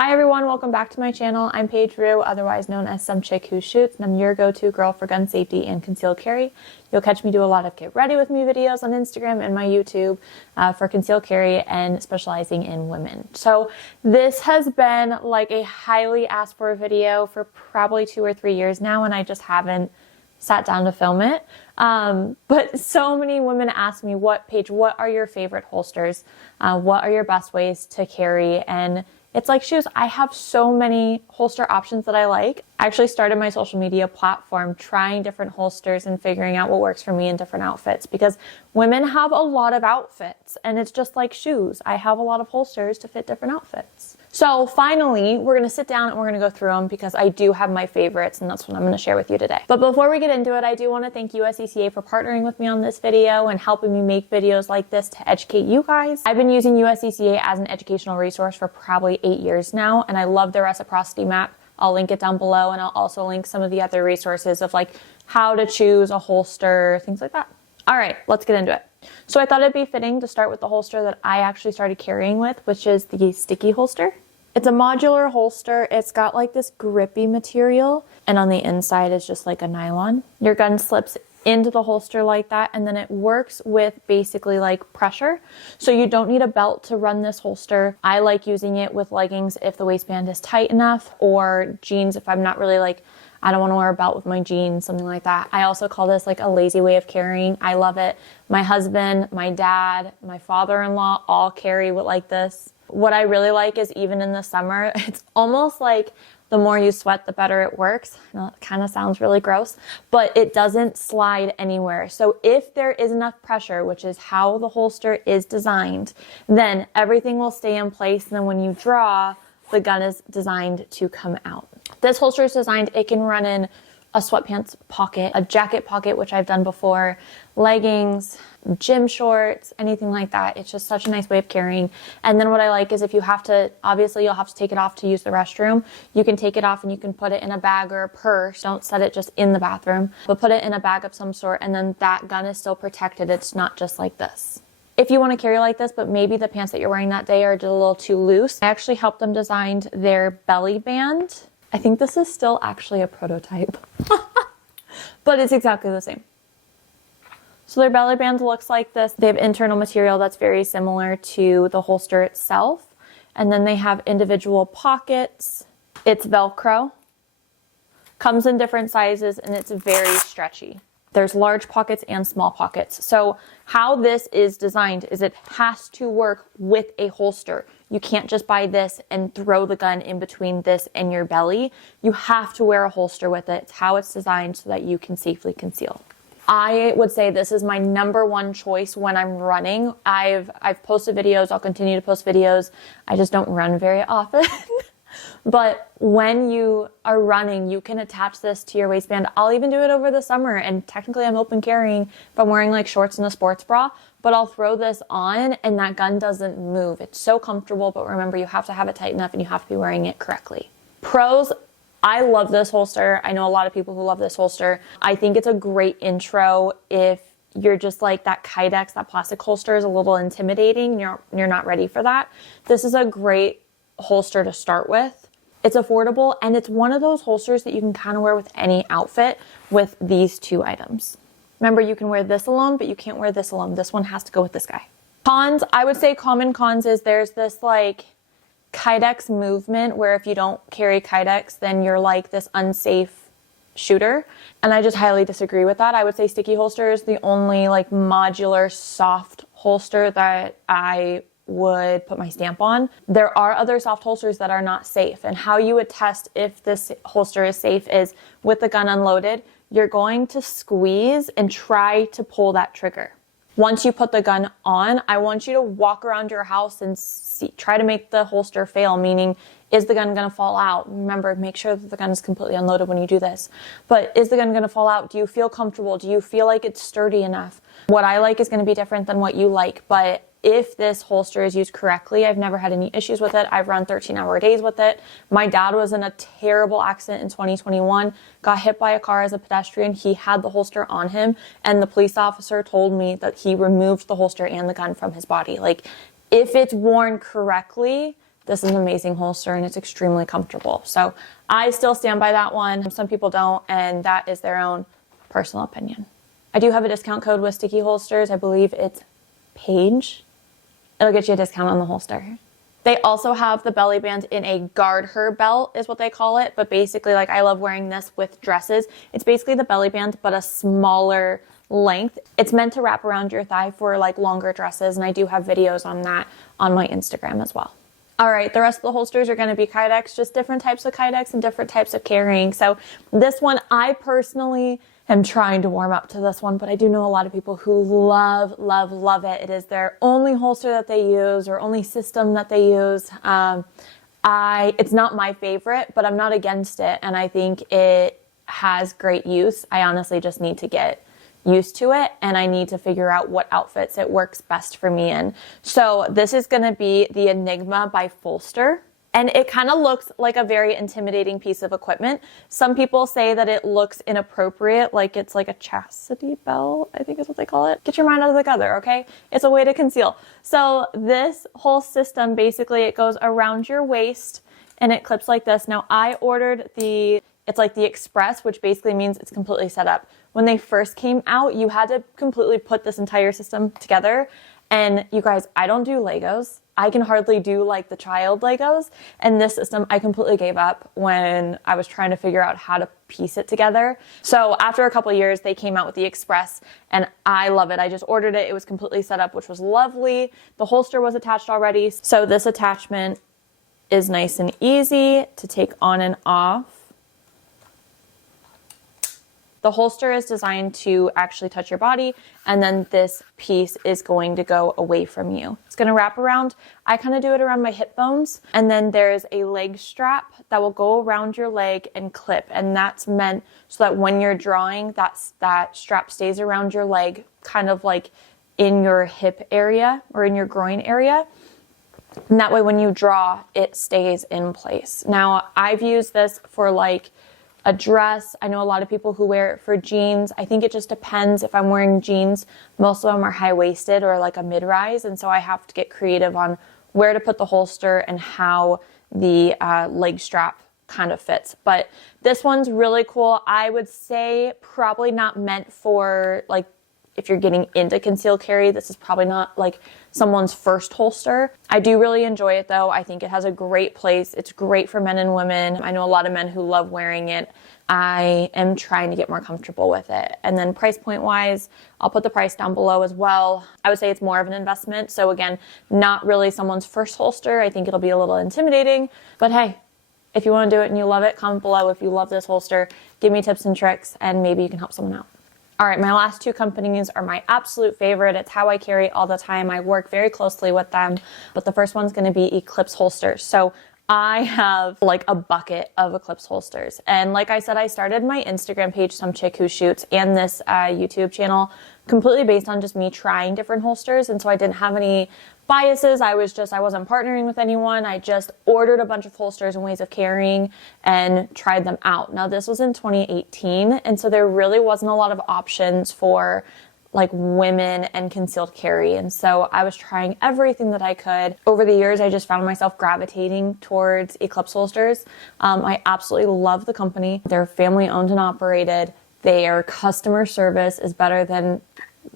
Hi everyone, welcome back to my channel. I'm Paige, otherwise known as Some Chick Who Shoots, and I'm your go-to girl for gun safety and concealed carry. You'll catch me do a lot of get ready with me videos on Instagram and my YouTube for concealed carry and specializing in women. So this has been like a highly asked for video for probably 2 or 3 years now, and I just haven't sat down to film it. But so many women ask me, Paige, what are your favorite holsters? What are your best ways to carry? And it's like shoes. I have so many holster options that I like. I actually started my social media platform trying different holsters and figuring out what works for me in different outfits, because women have a lot of outfits and it's just like shoes. I have a lot of holsters to fit different outfits. So finally, we're going to sit down and we're going to go through them because I do have my favorites, and that's what I'm going to share with you today. But before we get into it, I do want to thank USECA for partnering with me on this video and helping me make videos like this to educate you guys. I've been using USECA as an educational resource for probably 8 years now, and I love their reciprocity map. I'll link it down below, and I'll also link some of the other resources of like how to choose a holster, things like that. All right, let's get into it. So I thought it'd be fitting to start with the holster that I actually started carrying with, which is the sticky holster. It's a modular holster. It's got like this grippy material, and on the inside is just like a nylon. Your gun slips into the holster like that, and then it works with basically like pressure. So you don't need a belt to run this holster. I like using it with leggings if the waistband is tight enough, or jeans if I'm not really like, I don't want to wear a belt with my jeans, something like that. I also call this like a lazy way of carrying. I love it. My husband, my dad, my father-in-law all carry with like this. What I really like is even in the summer, it's almost like the more you sweat, the better it works. I know it kind of sounds really gross, but it doesn't slide anywhere. So if there is enough pressure, which is how the holster is designed, then everything will stay in place. And then when you draw, the gun is designed to come out. This holster is designed, it can run in a sweatpants pocket, a jacket pocket, which I've done before, leggings, gym shorts, anything like that. It's just such a nice way of carrying. And then what I like is if you have to, obviously you'll have to take it off to use the restroom. You can take it off and you can put it in a bag or a purse. Don't set it just in the bathroom, but put it in a bag of some sort, and then that gun is still protected. It's not just like this. If you want to carry like this, but maybe the pants that you're wearing that day are just a little too loose, I actually helped them design their belly band. I think this is still actually a prototype, but it's exactly the same. So their belly band looks like this. They have internal material that's very similar to the holster itself. And then they have individual pockets. It's Velcro. Comes in different sizes, and it's very stretchy. There's large pockets and small pockets. So how this is designed is it has to work with a holster. You can't just buy this and throw the gun in between this and your belly. You have to wear a holster with it. It's how it's designed so that you can safely conceal. I would say this is my #1 choice when I'm running. I've posted videos. I'll continue to post videos. I just don't run very often. But when you are running, you can attach this to your waistband. I'll even do it over the summer, and technically I'm open carrying if I'm wearing like shorts and a sports bra, but I'll throw this on and that gun doesn't move. It's so comfortable, but remember, you have to have it tight enough and you have to be wearing it correctly. Pros, I love this holster. I know a lot of people who love this holster. I think it's a great intro if you're just like that Kydex, that plastic holster is a little intimidating and you're not ready for that. This is a great holster to start with. It's affordable, and it's one of those holsters that you can kind of wear with any outfit with these 2 items. Remember, you can wear this alone, but you can't wear this alone. This one has to go with this guy. Cons, I would say common cons is there's this like Kydex movement where if you don't carry Kydex, then you're like this unsafe shooter. And I just highly disagree with that. I would say sticky holster is the only like modular soft holster that I would put my stamp on. There are other soft holsters that are not safe, and how you would test if this holster is safe is with the gun unloaded, you're going to squeeze and try to pull that trigger. Once you put the gun on, I want you to walk around your house and try to make the holster fail, meaning is the gun going to fall out? Remember, make sure that the gun is completely unloaded when you do this. But is the gun going to fall out? Do you feel comfortable? Do you feel like it's sturdy enough? What I like is going to be different than what you like, but if this holster is used correctly, I've never had any issues with it. I've run 13-hour days with it. My dad was in a terrible accident in 2021, got hit by a car as a pedestrian. He had the holster on him, and the police officer told me that he removed the holster and the gun from his body. Like, if it's worn correctly, this is an amazing holster and it's extremely comfortable. So I still stand by that one. Some people don't, and that is their own personal opinion. I do have a discount code with Sticky Holsters. I believe it's Paige. It'll get you a discount on the holster. They also have the belly band in a guard her belt is what they call it. But basically, like, I love wearing this with dresses. It's basically the belly band, but a smaller length. It's meant to wrap around your thigh for like longer dresses. And I do have videos on that on my Instagram as well. All right, the rest of the holsters are going to be Kydex, just different types of Kydex and different types of carrying. So this one, I personally am trying to warm up to this one, but I do know a lot of people who love, love, love it. It is their only holster that they use or only system that they use. It's not my favorite, but I'm not against it. And I think it has great use. I honestly just need to get used to it, and I need to figure out what outfits it works best for me in. So this is going to be the Enigma by Folster. And it kind of looks like a very intimidating piece of equipment. Some people say that it looks inappropriate, like it's like a chastity belt, I think is what they call it. Get your mind out of the gutter, okay? It's a way to conceal. So this whole system, basically, it goes around your waist and it clips like this. Now I ordered it's like the Express, which basically means it's completely set up. When they first came out, you had to completely put this entire system together. And you guys, I don't do Legos. I can hardly do like the child Legos. And this system, I completely gave up when I was trying to figure out how to piece it together. So after a couple of years, they came out with the Express and I love it. I just ordered it. It was completely set up, which was lovely. The holster was attached already. So this attachment is nice and easy to take on and off. The holster is designed to actually touch your body, and then this piece is going to go away from you. It's going to wrap around. I kind of do it around my hip bones, and then there's a leg strap that will go around your leg and clip, and that's meant so that when you're drawing, that strap stays around your leg, kind of like in your hip area or in your groin area. And that way when you draw, it stays in place. Now, I've used this for like a dress. I know a lot of people who wear it for jeans. I think it just depends. If I'm wearing jeans, most of them are high-waisted or like a mid-rise, and so I have to get creative on where to put the holster and how the leg strap kind of fits. But this one's really cool. I would say probably not meant for like if you're getting into concealed carry. This is probably not like someone's first holster. I do really enjoy it though. I think it has a great place. It's great for men and women. I know a lot of men who love wearing it. I am trying to get more comfortable with it. And then price point wise, I'll put the price down below as well. I would say it's more of an investment. So again, not really someone's first holster. I think it'll be a little intimidating, but hey, if you want to do it and you love it, comment below if you love this holster. Give me tips and tricks and maybe you can help someone out. All right, my last two companies are my absolute favorite. It's how I carry all the time. I work very closely with them, but the first one's gonna be Eclipse Holsters. So I have like a bucket of Eclipse holsters. And like I said, I started my Instagram page, Some Chick Who Shoots, and this YouTube channel completely based on just me trying different holsters. And so I didn't have any biases. I wasn't partnering with anyone. I just ordered a bunch of holsters and ways of carrying and tried them out. Now this was in 2018. And so there really wasn't a lot of options for like women and concealed carry. And so I was trying everything that I could. Over the years, I just found myself gravitating towards Eclipse Holsters. I absolutely love the company. They're family owned and operated. Their customer service is better than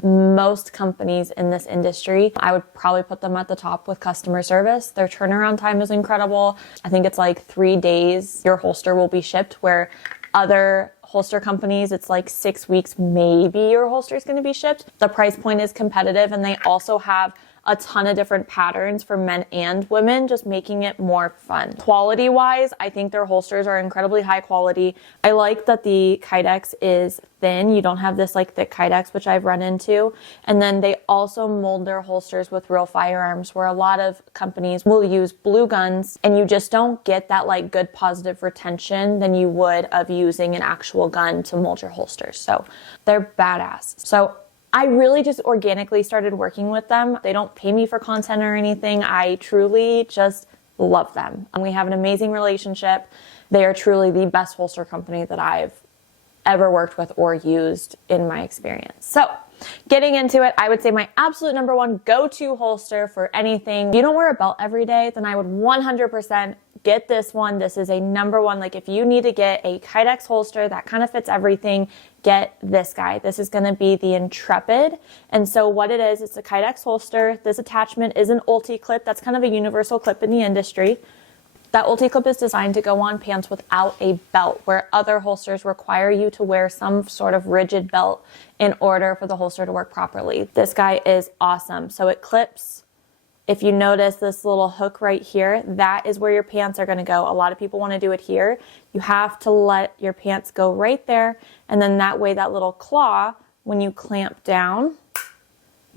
most companies in this industry. I would probably put them at the top with customer service. Their turnaround time is incredible. I think it's like 3 days your holster will be shipped, where other holster companies, it's like 6 weeks, maybe your holster is going to be shipped. The price point is competitive, and they also have a ton of different patterns for men and women, just making it more fun. Quality wise, I think their holsters are incredibly high quality. I like that the Kydex is thin. You don't have this like thick Kydex, which I've run into. And then they also mold their holsters with real firearms, where a lot of companies will use blue guns and you just don't get that like good positive retention than you would of using an actual gun to mold your holsters. So they're badass. So I really just organically started working with them. They don't pay me for content or anything. I truly just love them. And we have an amazing relationship. They are truly the best holster company that I've ever worked with or used in my experience. So getting into it, I would say my absolute number one go-to holster for anything. If you don't wear a belt every day, then I would 100% get this one. This is a number one. Like if you need to get a Kydex holster that kind of fits everything, get this guy. This is going to be the Intrepid. And so what it is, it's a Kydex holster. This attachment is an ulti clip. That's kind of a universal clip in the industry. That ulti clip is designed to go on pants without a belt, where other holsters require you to wear some sort of rigid belt in order for the holster to work properly. This guy is awesome. So it clips. If you notice this little hook right here, that is where your pants are going to go. A lot of people want to do it here. You have to let your pants go right there. And then that way, that little claw, when you clamps down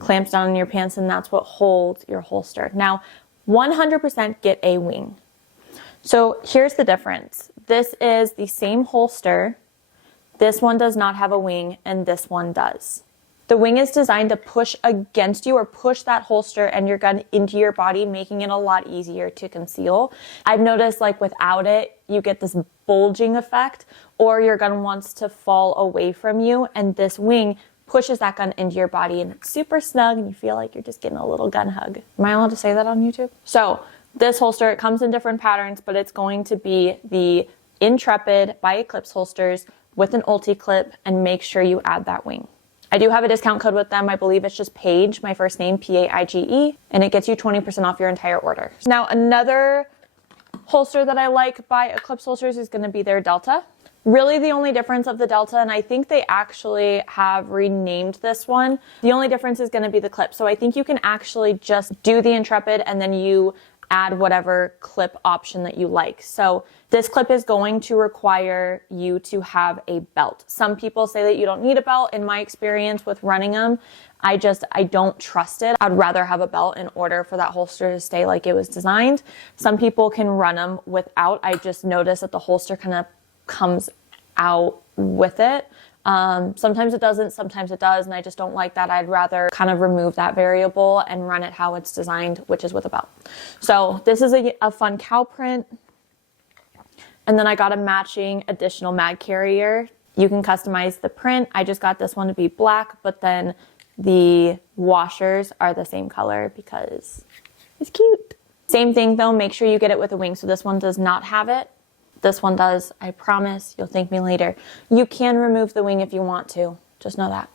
on your pants, and that's what holds your holster. Now, 100% get a wing. So here's the difference. This is the same holster. This one does not have a wing, and this one does. The wing is designed to push against you or push that holster and your gun into your body, making it a lot easier to conceal. I've noticed like without it, you get this bulging effect, or your gun wants to fall away from you, and this wing pushes that gun into your body, and it's super snug, and you feel like you're just getting a little gun hug. Am I allowed to say that on YouTube? So this holster, it comes in different patterns, but it's going to be the Intrepid by Eclipse Holsters with an ulti clip, and make sure you add that wing. I do have a discount code with them. I believe it's just Paige, my first name, Paige, and it gets you 20% off your entire order. Now, another holster that I like by Eclipse Holsters is going to be their Delta. Really the only difference of the Delta, and I think they actually have renamed this one, the only difference is going to be the clip. So I think you can actually just do the Intrepid and then you add whatever clip option that you like. So this clip is going to require you to have a belt. Some people say that you don't need a belt. In my experience with running them, I don't trust it. I'd rather have a belt in order for that holster to stay like it was designed. Some people can run them without. I just noticed that the holster kind of comes out with it. Sometimes it doesn't, sometimes it does, and I just don't like that. I'd rather kind of remove that variable and run it how it's designed, which is with a belt. So this is a fun cow print. And then I got a matching additional mag carrier. You can customize the print. I just got this one to be black, but then the washers are the same color because it's cute. Same thing though, make sure you get it with a wing. So this one does not have it. This one does. I promise. You'll thank me later. You can remove the wing if you want to. Just know that.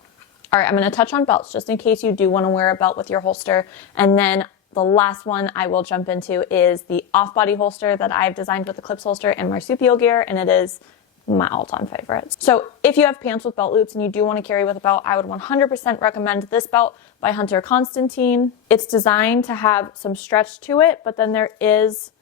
All right, I'm going to touch on belts just in case you do want to wear a belt with your holster. And then the last one I will jump into is the off-body holster that I've designed with Eclipse Holster and marsupial gear, and it is my all-time favorite. So if you have pants with belt loops and you do want to carry with a belt, I would 100% recommend this belt by Hunter Constantine. It's designed to have some stretch to it, but then there is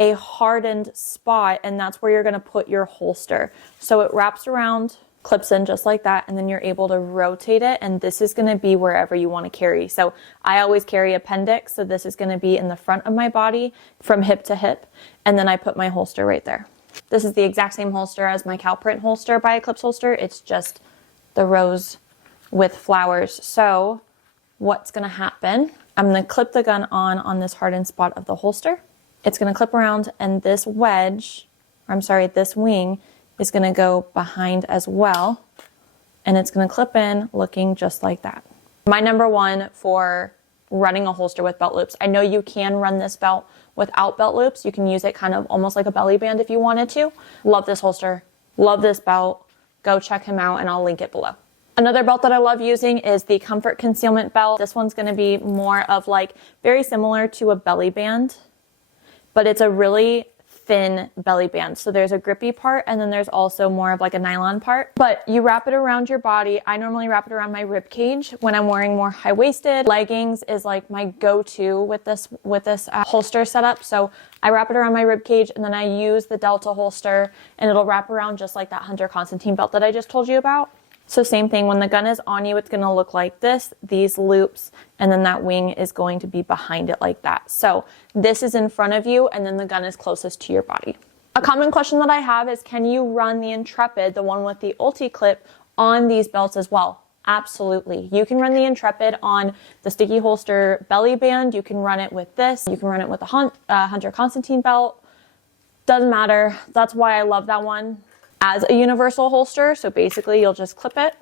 a hardened spot, and that's where you're going to put your holster. So it wraps around, clips in just like that, and then you're able to rotate it, and this is going to be wherever you want to carry. So I always carry appendix, so this is going to be in the front of my body from hip to hip, and then I put my holster right there. This is the exact same holster as my cow print holster by Eclipse Holster. It's just the rose with flowers. So what's going to happen, I'm going to clip the gun on this hardened spot of the holster. It's going to clip around, and this this wing is going to go behind as well, and it's going to clip in looking just like that. My number one for running a holster with belt loops. I know you can run this belt without belt loops. You can use it kind of almost like a belly band if you wanted to. Love this holster. Love this belt. Go check him out, and I'll link it below. Another belt that I love using is the Comfort Concealment Belt. This one's going to be more of like very similar to a belly band, but it's a really thin belly band. So there's a grippy part, and then there's also more of like a nylon part, but you wrap it around your body. I normally wrap it around my rib cage when I'm wearing more high-waisted. Leggings is like my go-to with this holster setup. So I wrap it around my rib cage, and then I use the Delta holster, and it'll wrap around just like that Hunter Constantine belt that I just told you about. So same thing, when the gun is on you, it's going to look like this, these loops, and then that wing is going to be behind it like that. So this is in front of you, and then the gun is closest to your body. A common question that I have is, can you run the Intrepid, the one with the ulti clip, on these belts as well? Absolutely. You can run the Intrepid on the sticky holster belly band. You can run it with this. You can run it with the Hunter Constantine belt. Doesn't matter. That's why I love that one as a universal holster. So basically you'll just clip it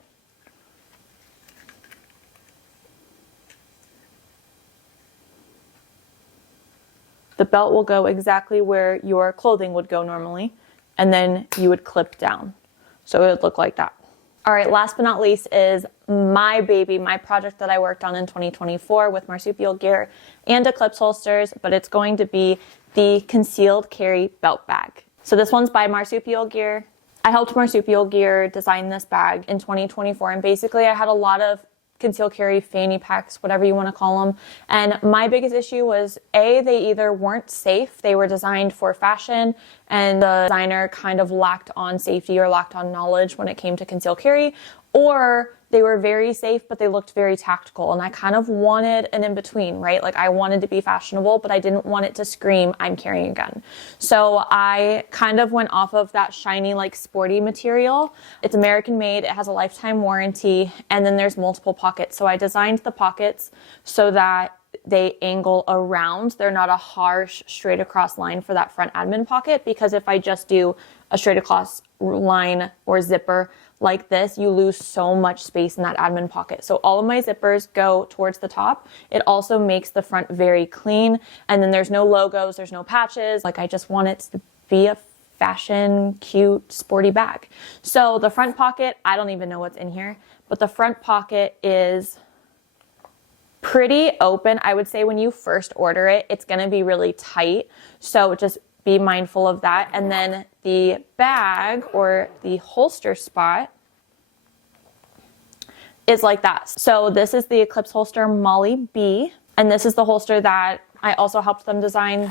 The belt will go exactly where your clothing would go normally, and then you would clip down. So it would look like that. All right, last but not least is my baby, my project that I worked on in 2024 with marsupial gear and Eclipse Holsters, but it's going to be the concealed carry belt bag. So this one's by Marsupial Gear. I helped Marsupial Gear design this bag in 2024, and basically I had a lot of concealed carry fanny packs, whatever you want to call them. And my biggest issue was they either weren't safe, they were designed for fashion, and the designer kind of lacked on safety or lacked on knowledge when it came to concealed carry, or they were very safe, but they looked very tactical. And I kind of wanted an in-between, right? Like I wanted to be fashionable, but I didn't want it to scream, I'm carrying a gun. So I kind of went off of that shiny, like sporty material. It's American made, it has a lifetime warranty, and then there's multiple pockets. So I designed the pockets so that they angle around. They're not a harsh straight across line for that front admin pocket, because if I just do a straight across line or zipper like this, you lose so much space in that admin pocket. So all of my zippers go towards the top. It also makes the front very clean, and then there's no logos, there's no patches. Like I just want it to be a fashion, cute, sporty bag. So the front pocket, I don't even know what's in here, but the front pocket is pretty open. I would say when you first order it, it's gonna be really tight. So just be mindful of that. And then the bag or the holster spot is like that. So this is the Eclipse holster Molly B. And this is the holster that I also helped them design.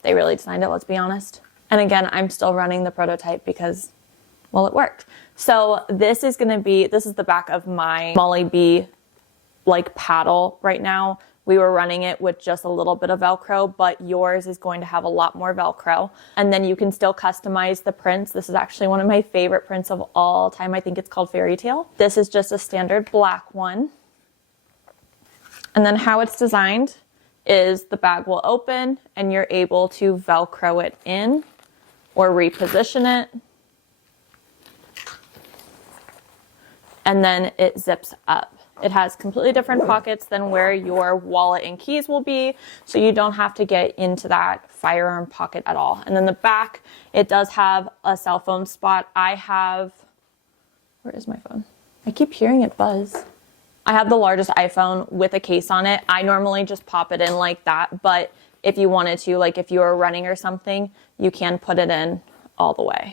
They really designed it, let's be honest. And again, I'm still running the prototype because, well, it worked. So this is the back of my Molly B like paddle right now. We were running it with just a little bit of Velcro, but yours is going to have a lot more Velcro. And then you can still customize the prints. This is actually one of my favorite prints of all time. I think it's called Fairy Tale. This is just a standard black one. And then how it's designed is the bag will open and you're able to Velcro it in or reposition it. And then it zips up. It has completely different pockets than where your wallet and keys will be, so you don't have to get into that firearm pocket at all. And then the back, it does have a cell phone spot. Where is my phone? I keep hearing it buzz. I have the largest iPhone with a case on it. I normally just pop it in like that, but if you wanted to, like if you were running or something, you can put it in all the way.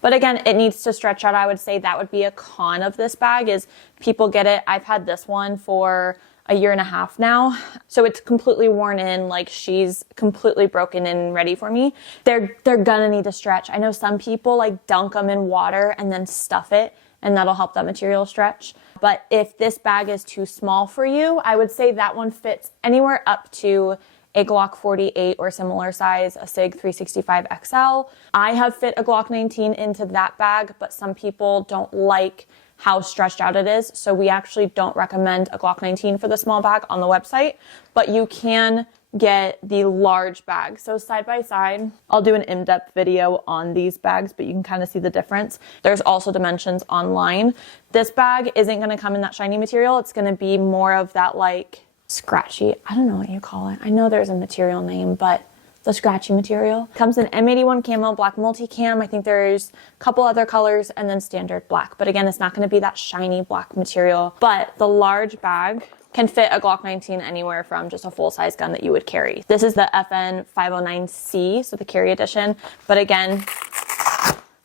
But again, it needs to stretch out. I would say that would be a con of this bag is people get it. I've had this one for a year and a half now. So it's completely worn in, like she's completely broken and ready for me. They're gonna need to stretch. I know some people like dunk them in water and then stuff it, and that'll help that material stretch. But if this bag is too small for you, I would say that one fits anywhere up to a Glock 48 or similar size, a SIG 365 XL. I have fit a Glock 19 into that bag, but some people don't like how stretched out it is. So we actually don't recommend a Glock 19 for the small bag on the website, but you can get the large bag. So side by side, I'll do an in-depth video on these bags, but you can kind of see the difference. There's also dimensions online. This bag isn't gonna come in that shiny material. It's gonna be more of that like scratchy, I don't know what you call it. I know there's a material name, but the scratchy material. Comes in M81 camo, black multicam. I think there's a couple other colors and then standard black. But again, it's not gonna be that shiny black material. But the large bag can fit a Glock 19 anywhere from just a full-size gun that you would carry. This is the FN 509C, so the carry edition. But again,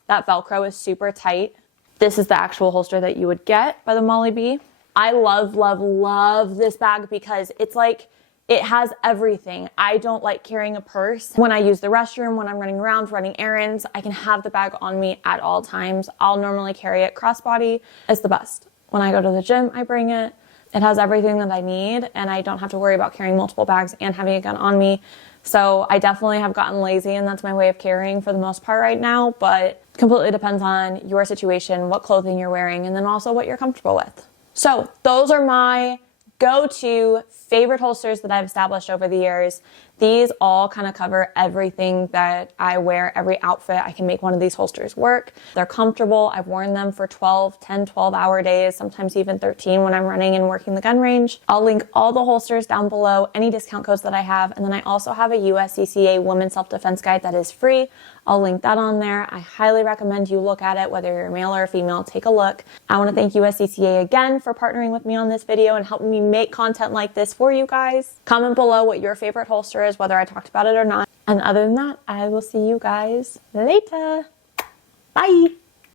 that Velcro is super tight. This is the actual holster that you would get by the Molly B. I love, love, love this bag because it's like, it has everything. I don't like carrying a purse. When I use the restroom, when I'm running around, running errands, I can have the bag on me at all times. I'll normally carry it crossbody. It's the best. When I go to the gym, I bring it. It has everything that I need, and I don't have to worry about carrying multiple bags and having a gun on me. So I definitely have gotten lazy, and that's my way of carrying for the most part right now, but completely depends on your situation, what clothing you're wearing, and then also what you're comfortable with. So those are my go-to favorite holsters that I've established over the years. These all kind of cover everything that I wear, every outfit. I can make one of these holsters work. They're comfortable. I've worn them for 10, 12-hour days, sometimes even 13 when I'm running and working the gun range. I'll link all the holsters down below, any discount codes that I have, and then I also have a USCCA Women's Self-Defense Guide that is free. I'll link that on there. I highly recommend you look at it, whether you're male or female, take a look. I want to thank USCCA again for partnering with me on this video and helping me make content like this for you guys. Comment below what your favorite holster is, whether I talked about it or not. And other than that, I will see you guys later. Bye.